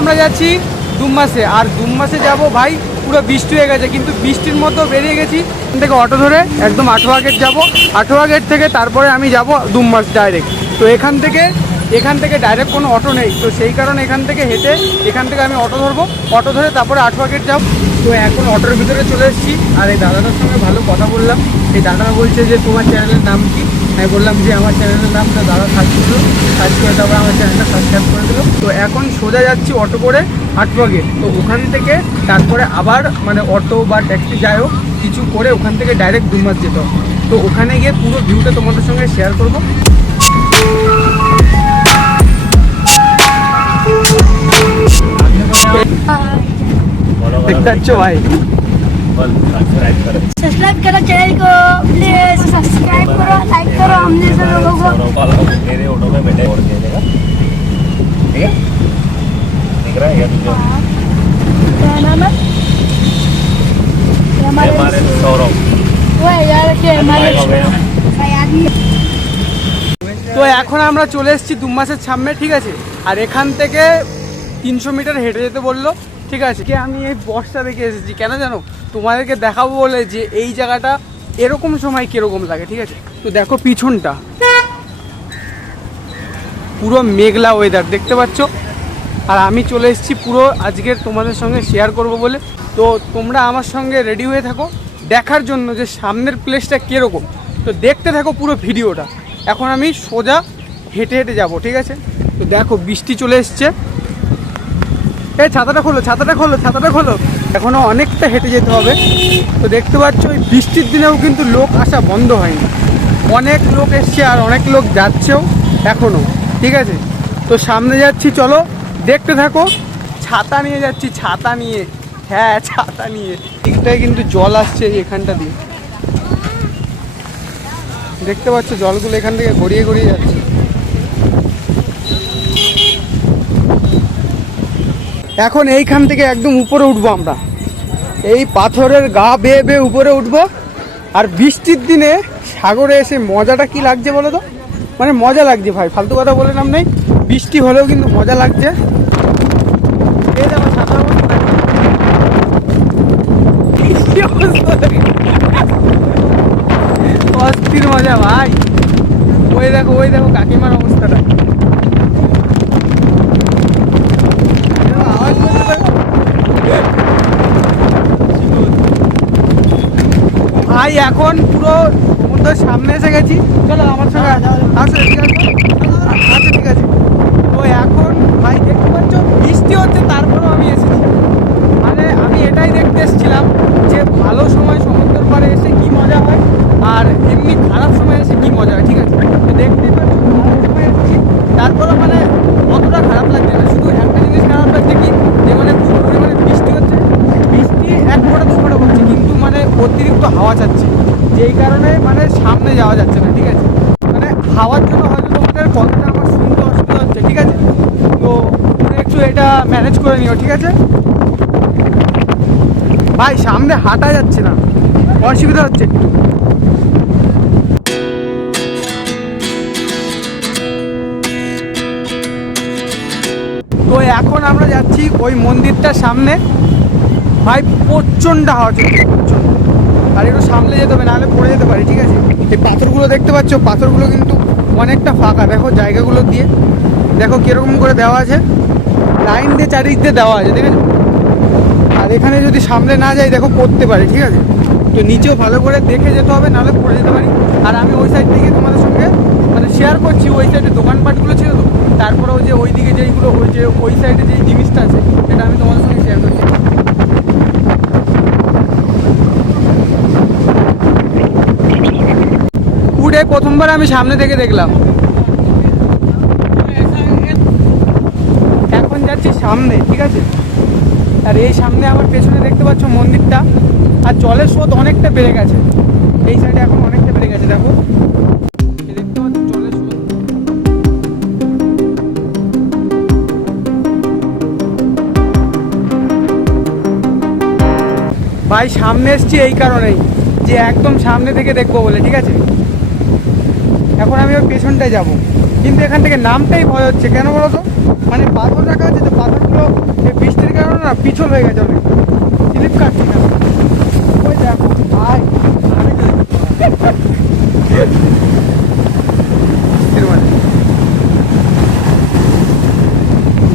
আমরা যাচ্ছি দুমমাসে, আর দুমমাসে যাব ভাই পুরো বৃষ্টি হয়ে গেছে, কিন্তু বৃষ্টির মধ্যে বেরিয়ে গেছি। এখান থেকে অটো ধরে একদম আঠোয়া গেট যাবো, আঠোয়া গেট থেকে তারপরে আমি যাব দুমমাস ডাইরেক্ট। তো এখান থেকে ডাইরেক্ট কোনো অটো নেই, তো সেই কারণে এখান থেকে হেঁটে এখান থেকে আমি অটো ধরবো, অটো ধরে তারপরে আঠোয়া গেট যাব। তো এখন অটোর ভিতরে চলে এসেছি, আর এই দাদাটার সঙ্গে ভালো কথা বললাম। এই দাদারা বলছে যে তোমার চ্যানেলের নাম কি? আমি বললাম যে আমার চ্যানেলের নাম, তো দাদা সার্চ করলো, সার্চ করে তারপরে আমার চ্যানেলটা সাবস্ক্রাইব করে দিল। তো এখন সোজা যাচ্ছি অটো করে আঠোয়া গেট। তো ওখান থেকে তারপরে আবার মানে অটো বা ট্যাক্সি যাই হোক কিছু করে ওখান থেকে ডাইরেক্ট দুমমাস যেতে হবে। তো ওখানে গিয়ে পুরো ভিউটা তোমাদের সঙ্গে শেয়ার করবো। देखते अच्छो भाई सब्सक्राइब करो चैनल को प्लीज, सब्सक्राइब करो, लाइक करो हम जैसे लोगों को। मेरे ऑटो में बैठे और दे देगा, ठीक है? दिख रहा है क्या तुझे? क्या नाम है हमारे सौरभ, वो है यार के हमारे তো এখন আমরা চলে এসেছি দুমমাসের সামনে, ঠিক আছে। আর এখান থেকে 300 মিটার হেঁটে যেতে বললো, ঠিক আছে। কি আমি এই বসটা দেখে এসেছি কেন জানো? তোমাদেরকে দেখাবো বলে যে এই জায়গাটা এরকম সময় কীরকম লাগে, ঠিক আছে। তো দেখো পিছনটা পুরো মেঘলা ওয়েদার দেখতে পাচ্ছ, আর আমি চলে এসেছি পুরো আজকের তোমাদের সঙ্গে শেয়ার করব বলে। তো তোমরা আমার সঙ্গে রেডি হয়ে থাকো দেখার জন্য যে সামনের প্লেসটা কীরকম। তো দেখতে থাকো পুরো ভিডিওটা। এখন আমি সোজা হেঁটে হেঁটে যাব, ঠিক আছে। তো দেখো বৃষ্টি চলে এসছে, এই ছাতাটা খোলো, ছাতাটা খোলো, ছাতাটা খোলো। এখনও অনেকটা হেঁটে যেতে হবে। তো দেখতে পাচ্ছ ওই বৃষ্টির দিনেও কিন্তু লোক আসা বন্ধ হয়নি, অনেক লোক এসছে আর অনেক লোক যাচ্ছেও এখনও, ঠিক আছে। তো সামনে যাচ্ছি, চলো দেখতে থাকো। ছাতা নিয়ে যাচ্ছি, ছাতা নিয়ে, হ্যাঁ ছাতা নিয়ে। দিকটায় কিন্তু জল আসছে এখানটা দিয়ে, দেখতে পাচ্ছ জলগুলো এখান থেকে গড়িয়ে গড়িয়ে যাচ্ছে। এখন এইখান থেকে একদম উপরে উঠবো আমরা, এই পাথরের গা বেয়ে বেয়ে উপরে উঠবো। আর বৃষ্টির দিনে সাগরে এসে মজাটা কি লাগছে বলো তো? মানে মজা লাগছে ভাই, ফালতু কথা বলে নাম নেই, বৃষ্টি হলেও কিন্তু মজা লাগছে। এই দেখো ছাতার অস্থির মজা ভাই। ওই দেখো কাকিমার অবস্থাটা। ভাই এখন পুরো সমুদ্রের সামনে এসে গেছি, চলো আমার সঙ্গে আসো, ঠিক আছে আচ্ছা ঠিক আছে। তো এখন ভাই দেখতে পাচ্ছ বৃষ্টি হচ্ছে, তারপরেও আমি এসেছি। মানে আমি এটাই দেখতে এসেছিলাম যে ভালো সময় সমুদ্রের পাড়ে এসে কি মজা হয়, আর এমনি খারাপ সময় এসে কি মজা হয়, ঠিক আছে। তো দেখতেই পাচ্ছ খারাপ সময় এসেছি, তারপরে মানে অতটা খারাপ লাগছে না। শুধু একটা জিনিস খারাপ লাগছে কি, যে মানে খুব পরিমাণে বৃষ্টি হচ্ছে, বৃষ্টি 1 ফোঁটা 2 ফোঁটা হচ্ছে, কিন্তু মানে অতিরিক্ত হাওয়া চাচ্ছে, যেই কারণে মানে সামনে যাওয়া যাচ্ছে না, ঠিক আছে। মানে হাওয়ার জন্য হয়তো তোমাদের কথাটা আমার শুনতে অসুবিধা হচ্ছে, ঠিক আছে। তো একটু এটা ম্যানেজ করে নিও, ঠিক আছে ভাই। সামনে হাঁটা যাচ্ছে না, অসুবিধা হচ্ছে একটু। তো এখন আমরা যাচ্ছি ওই মন্দিরটার সামনে। ভাই প্রচণ্ড হাওয়া চলছে, প্রচণ্ড। আর একটু সামনে যেতে হবে, নাহলে পড়ে যেতে পারি, ঠিক আছে। এই পাথরগুলো দেখতে পাচ্ছ, পাথরগুলো কিন্তু অনেকটা ফাঁকা, দেখো জায়গাগুলো দিয়ে, দেখো কীরকম করে দেওয়া আছে, লাইন দিয়ে চারিদিক দিয়ে দেওয়া আছে, দেখেছো। আর এখানে যদি সামনে না যাই দেখো পড়তে পারি, ঠিক আছে। তো নিচেও ভালো করে দেখে যেতে হবে, নাহলে পড়ে যেতে পারি। আর আমি ওই সাইড থেকে তোমাদের সঙ্গে মানে শেয়ার করছি, ওই সাইডে দোকানপাটগুলো ছিল, তো তারপরে ওই যে ওই দিকে যেইগুলো ওই যে ওই সাইডে যেই জিনিসটা আছে সেটা আমি তোমাদের সঙ্গে শেয়ার করছি। উঠে প্রথমবার আমি সামনে থেকে দেখলাম, এখন যাচ্ছি সামনে, ঠিক আছে। আর এই সামনে আমার পেছনে দেখতে পাচ্ছ মন্দিরটা, আর জলের স্রোত অনেকটা বেড়ে গেছে এই সাইডে, এখন অনেকটা বেড়ে গেছে, দেখো দেখতে পাচ্ছ জলের স্রোত। ভাই সামনে এসছি এই কারণেই যে একদম সামনে থেকে দেখবো বলে, ঠিক আছে। এখন আমি ওই পেছনটায় যাবো, কিন্তু এখান থেকে নামটাই ভয় হচ্ছে, কেন বলো তো? মানে পাথর রাখা আছে, তো পাথরগুলো পিছল হয়ে গেছে অনেক, স্লিপ কাটছে না। ওই দেখো ভাই,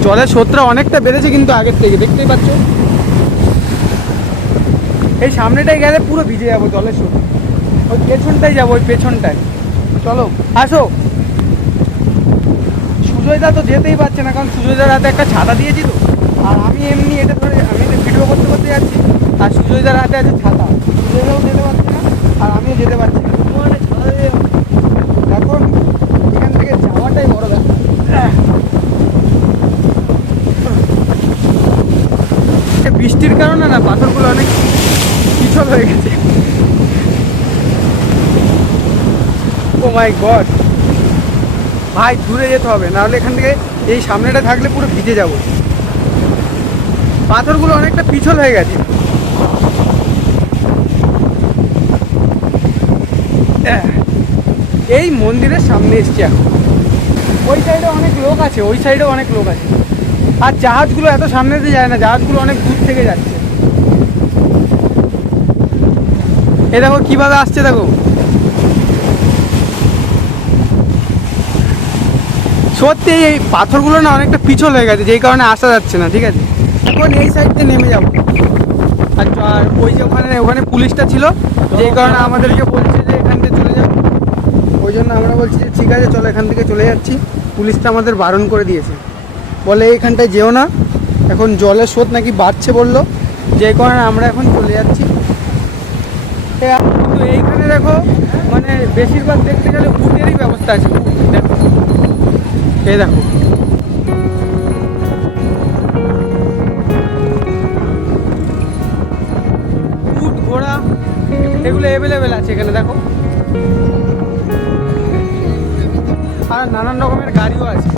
জলের স্রোতটা অনেকটা বেড়েছে কিন্তু আগের থেকে, দেখতেই পাচ্ছ। এই সামনেটাই গেলে পুরো ভিজে যাবো জলের স্রোত, ওই পেছনটাই যাবো, ওই পেছনটায়। চলো আসো। সুজয়দা তো যেতেই পারছে না, কারণ সুজয়দার হাতে একটা ছাতা দিয়েছি তো, আর আমি এমনি এটা ধরে আমি ভিডিও করতে করতে যাচ্ছি, আর সুজয়দার হাতে আছে ছাতা। সুজয়দাও যেতে পারছে না, আর আমিও যেতে পারছি না। এখন এখান থেকে যাওয়াটাই বড় ব্যাপার। বৃষ্টির কারণে না পাথরগুলো অনেক পিছল হয়ে গেছে। ও মাই গড ভাই, দূরে যেতে হবে, নাহলে এখান থেকে এই সামনেটা থাকলে পুরো ভিজে যাব। পাথরগুলো অনেকটা পিছল হয়ে গেছে। এই মন্দিরের সামনে এসছি এখন। ওই সাইডে অনেক লোক আছে, ওই সাইডে অনেক লোক আছে। আর জাহাজগুলো এত সামনে দিয়ে যায় না, জাহাজগুলো অনেক দূর থেকে যাচ্ছে। এ দেখো কিভাবে আসছে, দেখো। সত্যি এই পাথরগুলো না অনেকটা পিছল হয়ে গেছে, যেই কারণে আসা যাচ্ছে না। ঠিক আছে, এখন এই সাইড দিয়ে নেমে যাবো। আর ওই যে ওখানে পুলিশটা ছিল, যেই কারণে আমাদেরকে বলছে যে এখান থেকে চলে যাবো। ওই জন্য আমরা বলছি যে ঠিক আছে চলো, এখান থেকে চলে যাচ্ছি। পুলিশটা আমাদের বারণ করে দিয়েছে, বলে এইখানটায় যেও না, এখন জলের স্রোত নাকি বাড়ছে বললো, যে কারণে আমরা এখন চলে যাচ্ছি। কিন্তু এইখানে দেখো, মানে বেশিরভাগ দেখতে গেলে উটেরই ব্যবস্থা আছে। দেখো, এই দেখো, উট ঘোড়া এগুলো অ্যাভেলেবেল আছে এখানে, দেখো। আর নানান রকমের গাড়িও আছে।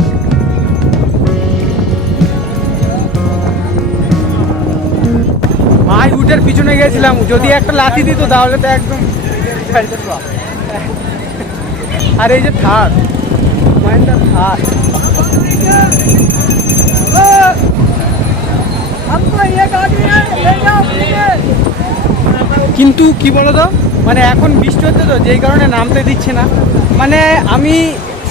ভাই উটের পিছনে গেছিলাম, যদি একটা লাঠি দিত তাহলে তো একদম। আর এই যে থার, মাইন্ডার থার, কিন্তু কি বলতো, মানে এখন বৃষ্টি হচ্ছে তো, যেই কারণে নামতে দিচ্ছে না। মানে আমি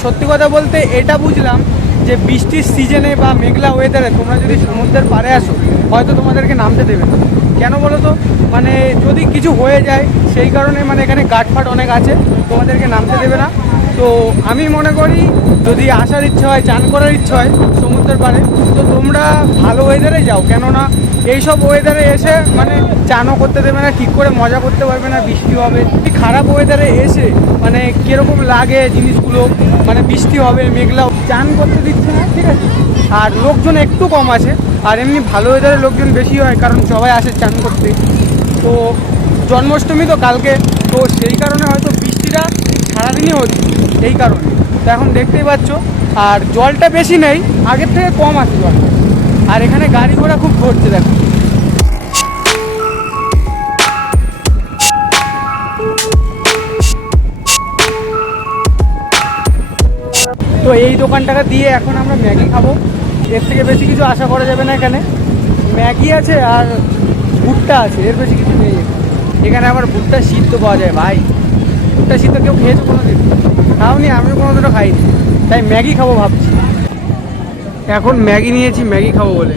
সত্যি কথা বলতে এটা বুঝলাম যে বৃষ্টির সিজনে বা মেঘলা ওয়েদারে তোমরা যদি সমুদ্রের পাড়ে আসো, হয়তো তোমাদেরকে নামতে দেবে না। কেন বলো তো, মানে যদি কিছু হয়ে যায় সেই কারণে, মানে এখানে গার্ডফাট অনেক আছে, তোমাদেরকে নামতে দেবে না। তো আমি মনে করি যদি আসার ইচ্ছা হয়, চান করার ইচ্ছা হয় সমুদ্রের পাড়ে, তো তোমরা ভালো ওয়েদারে যাও। কেননা এইসব ওয়েদারে এসে মানে চানও করতে দেবে না, ঠিক করে মজা করতে পারবে না, বৃষ্টি হবে। খারাপ ওয়েদারে এসে মানে কীরকম লাগে জিনিসগুলো, মানে বৃষ্টি হবে, মেঘলা, চান করতে দিচ্ছে না। ঠিক আছে, আর লোকজন একটু কম আছে, আর এমনি ভালো ওয়েদারে লোকজন বেশি হয়, কারণ সবাই আসে চান করতে। তো জন্মাষ্টমী তো কালকে, তো সেই কারণে হয়তো বৃষ্টিটা সারাদিনই হচ্ছে এই কারণে। তো এখন দেখতেই পাচ্ছ, আর জলটা বেশি নেই, আগের থেকে কম আছে জলটা। আর এখানে গাড়ি ঘোড়া খুব ঘুরছে, দেখো। তো এই দোকানটাকে দিয়ে এখন আমরা ম্যাগি খাবো, এর থেকে বেশি কিছু আশা করা যাবে না। এখানে ম্যাগি আছে আর ভুট্টা আছে, এর বেশি কিছু নেই এখানে। আবার ভুট্টা সিদ্ধ পাওয়া যায় ভাই, ভুট্টা সিদ্ধ কেউ খেয়েছো কোনো দিন? খাওনি? আমিও কোনো দিনও খাইনি, তাই ম্যাগি খাবো ভাবছি। এখন ম্যাগি নিয়েছি ম্যাগি খাবো বলে,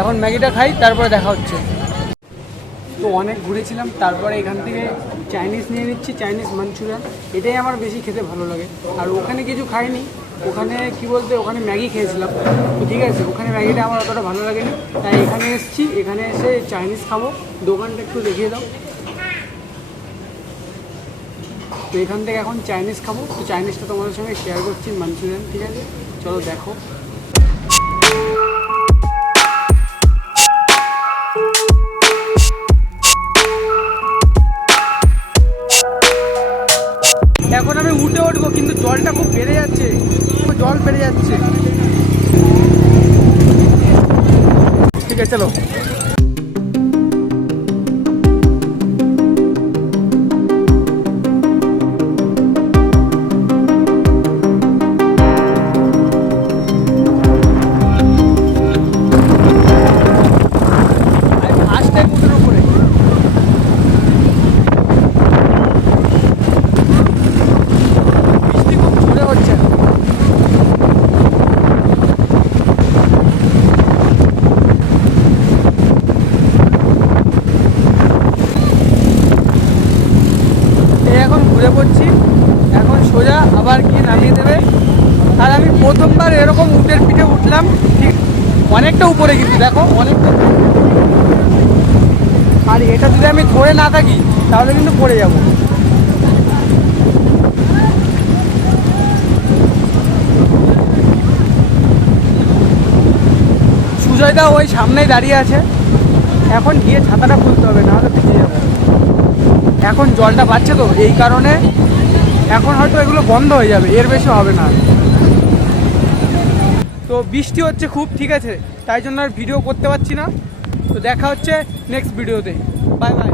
এখন ম্যাগিটা খাই, তারপরে দেখা হচ্ছে। তো অনেক ঘুরেছিলাম, তারপরে এখান থেকে চাইনিজ নিয়ে নিচ্ছি, চাইনিজ মাঞ্চুরিয়ান। এটাই আমার বেশি খেতে ভালো লাগে। আর ওখানে কিছু খাইনি, ওখানে কি বলতে, ওখানে ম্যাগি খেয়েছিলাম। তো ঠিক আছে, ওখানে ম্যাগিটা আমার অতটা ভালো লাগেনি, তাই এখানে এসেছি। এখানে এসে চাইনিজ খাবো। দোকানটা একটু দেখিয়ে দাও। তো এখান থেকে এখন চাইনিজ খাবো। তো চাইনিজটা তোমাদের সঙ্গে শেয়ার করছি, মাঞ্চুরিয়ান। ঠিক আছে, চলো দেখো। এখন আমি উঠে উঠবো, কিন্তু জলটা খুব বেড়ে যাচ্ছে, জল বেড়ে যাচ্ছে। ঠিক আছে, চলো। প্রথমবার এরকম উটের পিঠে উঠলাম, ঠিক অনেকটা উপরে কিন্তু দেখো অনেকটা। আর এটা যদি আমি ধরে না থাকি তাহলে কিন্তু পড়ে যাব। সুজয়দা ওই সামনেই দাঁড়িয়ে আছে, এখন গিয়ে ছাতাটা খুলতে হবে, নাহলে ভিজে যাবো। এখন জলটা বাড়ছে তো এই কারণে এখন হয়তো এগুলো বন্ধ হয়ে যাবে, এর বেশি হবে না। তো বৃষ্টি হচ্ছে খুব, ঠিক আছে, তাই জন্য আর ভিডিও করতে পারছি না। তো দেখা হচ্ছে নেক্সট ভিডিওতে, বাই বাই।